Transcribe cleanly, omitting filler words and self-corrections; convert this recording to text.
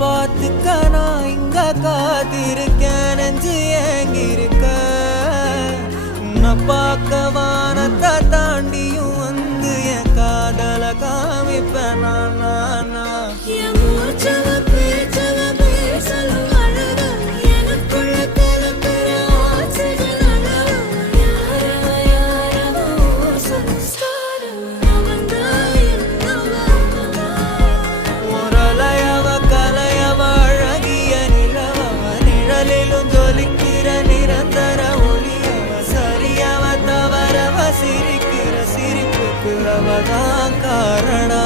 பார்த்துக்க நான் இங்க காத்திருக்கேன் நெஞ்சு ஏங்கிருக்க உன்னை பார்க்க வானத்தை தாண்டியும் வந்து என் காதல காமிப்பேன் நான் சிரிக்கிற சிரிப்புக்கு அவதான் காரணம்.